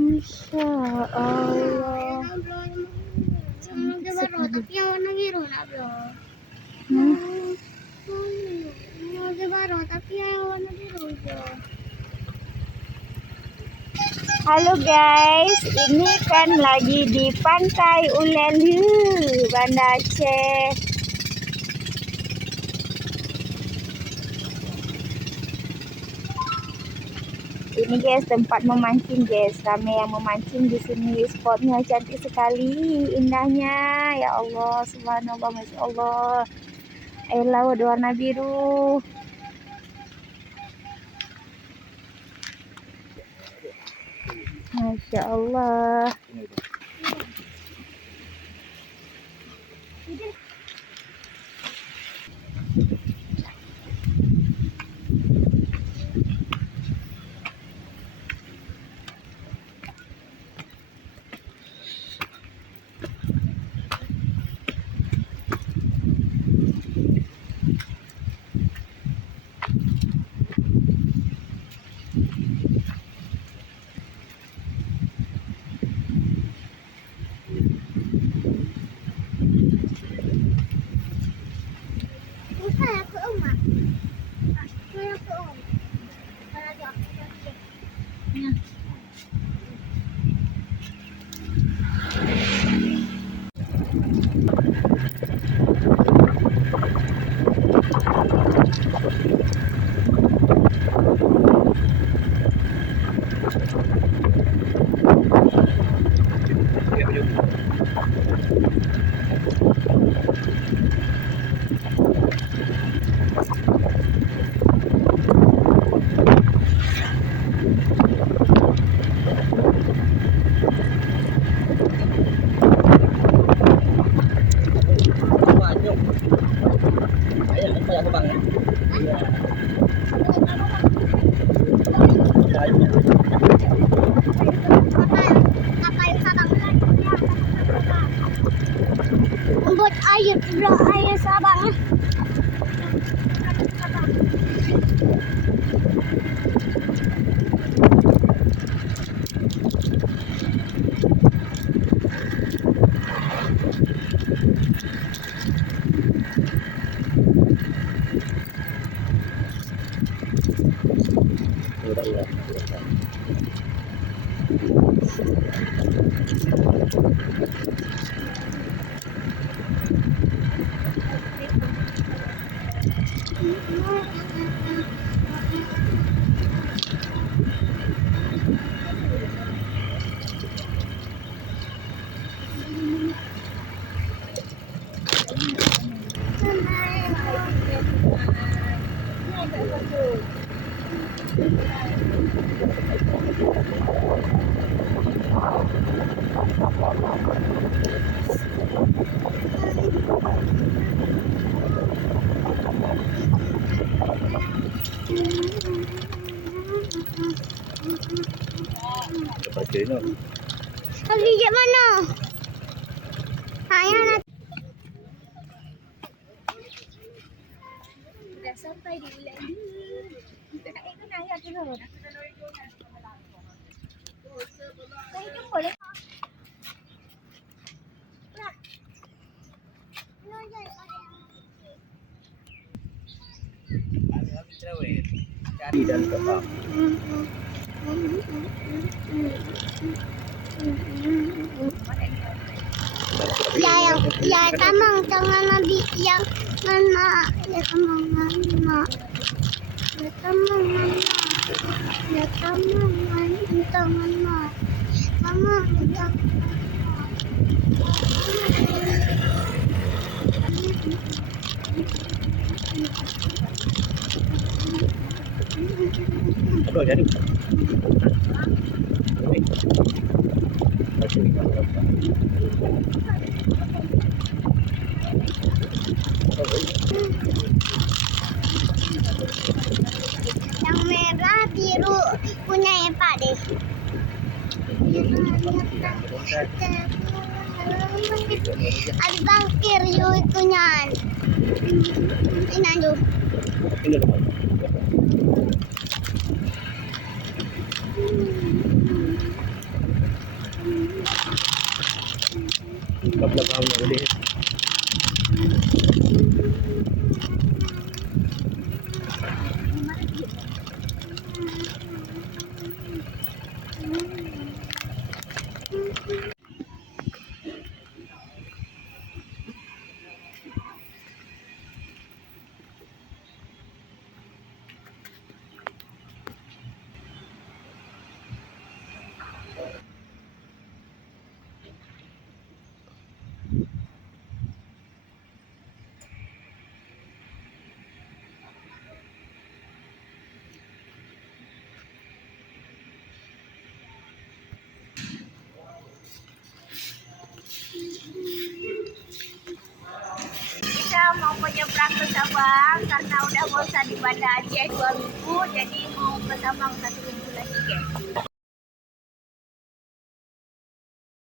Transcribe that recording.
Masya Allah. Tapi yang warna biru nak bro. Tapi yang warna biru bro. Halo guys, ini kan lagi di Pantai Ulelu, Banda Aceh. Ini guys tempat memancing guys, ramai yang memancing di sini. Spotnya cantik sekali, indahnya. Ya Allah, subhanallah, masya Allah. Air laut warna biru. Masya Allah. Buat air, bro, air Sabang. Parkir no. Lagi je mana? Ayah nak. Sudah sampai di Ulandi. Kita nak itu nak tu loh. Saya hidup boleh. Cari dan kepang. Ya tamang jangan nabi yang mana ya tamang mana ya tamang mana ya tamang mana tamang mana tamang tamang Aduh, jadi. Parkir ni kalau apa. yang merah biru punya Pak deh. Ada bangkir yuk itunya. Ini aja. Ini dah. Belakang boleh. Kita mau menyeberang ke Sabang karena udah bosan di Banda Aceh 2 minggu, jadi mau ke Sabang 1 minggu lagi guys.